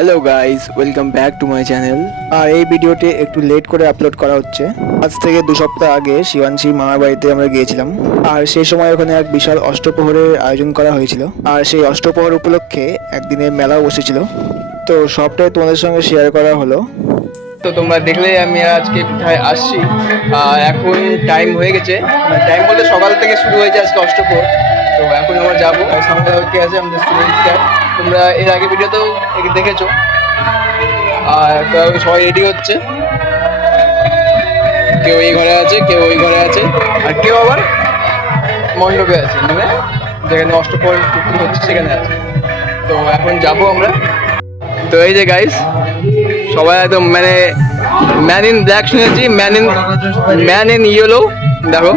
Hello guys welcome back to my channel আর এই ভিডিওটি একটু লেট করে আপলোড করা হচ্ছে। আজ থেকে দু সপ্তাহ আগে শিবানশী মামার বাড়িতে আমরা গিয়েছিলাম। আর সেই সময় ওখানে এক বিশাল অষ্টপ্রহরের আয়োজন করা হয়েছিল। আর সেই অষ্টপ্রহর উপলক্ষে একদিনের মেলাও বসেছিল। তো সবটাই তোমাদের সঙ্গে শেয়ার করা হলো। তো তোমরা দেখলে আমি আজকে কোথায় আসছি। এখন টাইম হয়ে গেছে। টাইম বলতে সকাল থেকে শুরু হয়েছে আজকে অষ্টপ্রহর। তো এখন আমরা যাব। সামনে কে আছে? আমাদের স্টুডেন্ট তোমরা এর আগে ভিডিওতেও দেখেছ। আর সবাই রেডি হচ্ছে। কেউ এই ঘরে আছে, কেউ ওই ঘরে আছে। আর কেউ আবার মণ্ডপে আছে। মানে যেখানে কীর্তন হচ্ছে, সেখানে আছে। তো এখন যাব আমরা। তো এই যে গাইস সবাই একদম মানে ম্যান ইন ব্ল্যাক শুনেছি man in man in yellow দেখো।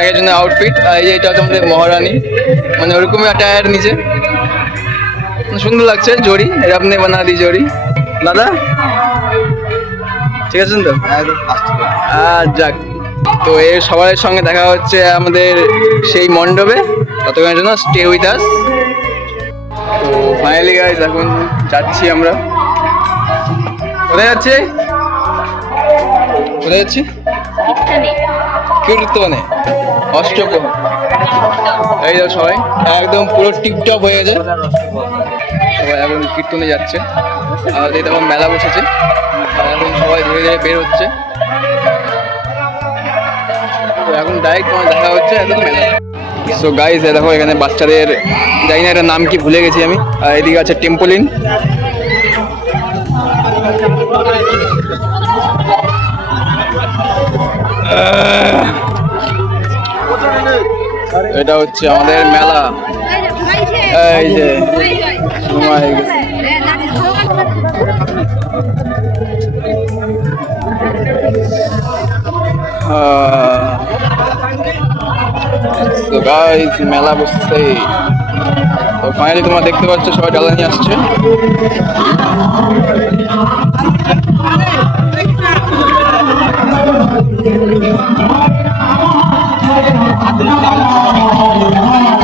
এক একজনের আউটফিট আর এই যে এটা হচ্ছে আমাদের মহারানী। মানে ওরকমই অ্যাটায়ার নিচে। সুন্দর লাগছে জড়ি এটা আপনি বানা দি জড়ি দাদা? ঠিক আছেন তো? আর যাক। তো এর সবার সঙ্গে দেখা হচ্ছে আমাদের সেই মণ্ডপে। ততক্ষণের জন্য স্টে উইথ আস তো ফাইনালি গাইজ এখন যাচ্ছি আমরা। কোথায় যাচ্ছি? কোথায় যাচ্ছি? কীর্তনে। অষ্টপ্রহর এই দেখো সবাই একদম পুরো টিপটপ হয়ে গেছে। সবাই এখন কীর্তনে যাচ্ছে। আর এই দেখো মেলা বসেছে। এখন সবাই ধীরে ধীরে বের হচ্ছে। তো এখন ডাইরেক্ট তোমার দেখা হচ্ছে একদম মেলা সো গাইজ দেখো এখানে বাচ্চাদের, জানি না এটার নাম কি, ভুলে গেছি আমি। আর এদিকে আছে টেম্পোলিন। এটা হচ্ছে আমাদের মেলা। এই যে হয়ে গেছে মেলা বসছে। তো ফাইনালি তোমরা দেখতে পাচ্ছ, সবাই ডালা নিয়ে আসছে।